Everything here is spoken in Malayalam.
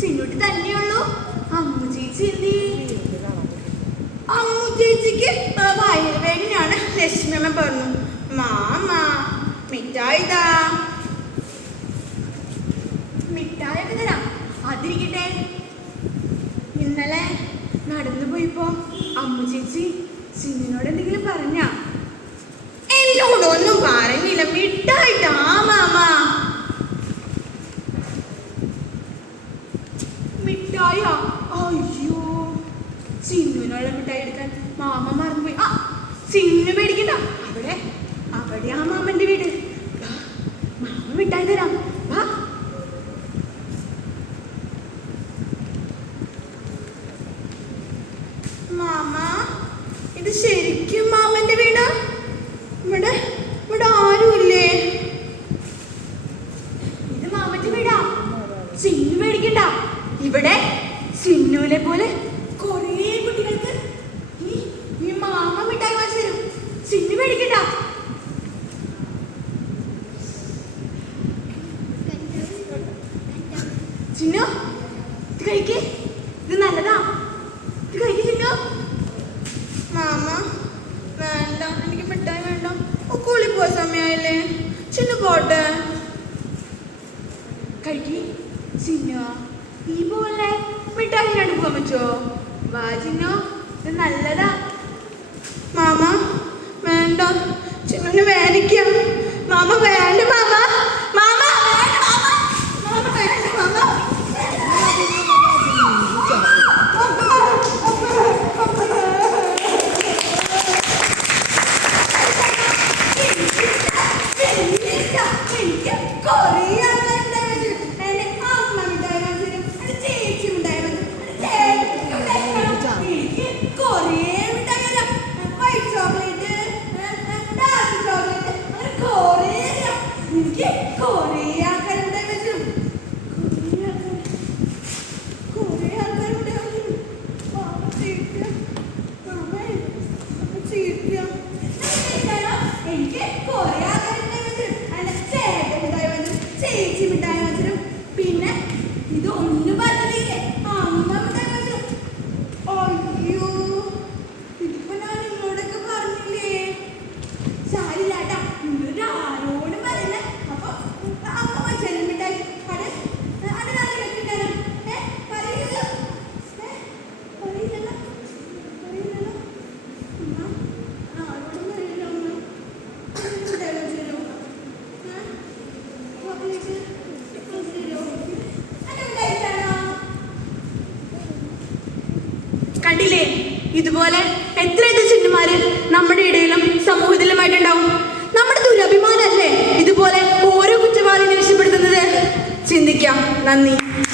ചിന്നൂട്ടി തന്നെയുള്ളൂ. അമ്മു ചേച്ചി എന്തി? അമ്മു ചേച്ചിക്ക് വയറുവേദനയാണ്. ലക്ഷ്മിയമ്മ പറഞ്ഞു, മാമ മിഠായി താ. മിഠായി ഒക്കെ തരാം, അതിരിക്കട്ടെ. ഇന്നലെ നടന്നു പോയിപ്പോ അമ്മു ചേച്ചി ചിന്നിനോട് എന്തെങ്കിലും പറഞ്ഞ? എന്നോടൊന്നും പറഞ്ഞില്ല. മിഠായി താ മാമ. മിഠായിയാ? അയ്യോ, ചിന്നുവിനുള്ള മിഠായി എടുക്കാൻ മാമ മറന്നുപോയി. ആ, ചിന്നു പേടിക്കണ്ട, അവിടെ ആ മാമന്റെ വീട്. മാമ മിഠായി തരാം, വാ. മാമ, ഇത് ശരിക്കും മാമന്റെ വീടാ? ഇവിടെ ആരുമില്ലേ? ഇത് മാമന്റെ വീടാ. ചിന്നു പേടിക്കണ്ട, ഇവിടെ ചിന്നുവിനെ പോലെ കുറേ കുട്ടികൾക്ക് ഈ മാമ മിഠായി വാങ്ങിച്ചു തരും. ചിന്നു പേടിക്കണ്ട. ചിന്നു, ഇത് കഴിക്കേ, ഇത് നല്ലതാ. ഇത് കഴിക്കേ ചിന്നു. മാമ വേണ്ട, എനിക്ക് മിഠായി വേണ്ട. സ്കൂളിൽ പോയ സമയമായില്ലേ, ചിന്നു പോട്ടെ. കഴിക്കേ ചിന്നു. ഈ പോലെ മിഠായി പോകാൻ പറ്റുമോ? വാ ചിന്നു, ഇത് നല്ലതാ. മാമ വേണ്ട, ചിന്നുവിന് വേദനിക്കാം. മാമ വേണ്ട മാമ. മാമ വേണ്ട മാമ. മാമ വേണ്ട മാമ. പിന്നെ ഇതൊന്നും പറഞ്ഞില്ലേ, അമ്മ മിഠായി വാങ്ങിച്ചു. അയ്യോ, ഇതിപ്പോ ഞാൻ നിങ്ങളോടൊക്കെ പറഞ്ഞില്ലേ. സാരില്ലാട്ടാ, നിങ്ങളുടെ ആരോടും പറയില്ല. അപ്പൊ അമ്മ വാങ്ങിച്ചു മിഠായി. അത് നല്ല വെക്കിട്ടാണ്. പറയില്ലല്ലോ, പറയില്ലല്ലോ. ആരോടും പറയില്ല. കണ്ടില്ലേ, ഇതുപോലെ എത്ര ചിന്നുമാര് നമ്മുടെ ഇടയിലും സമൂഹത്തിലുമായിട്ടുണ്ടാവും. നമ്മുടെ ദുരഭിമാനല്ലേ ഇതുപോലെ ഓരോ കുറ്റവാളിനെ രക്ഷപ്പെടുത്തുന്നത്. ചിന്തിക്കാം. നന്ദി.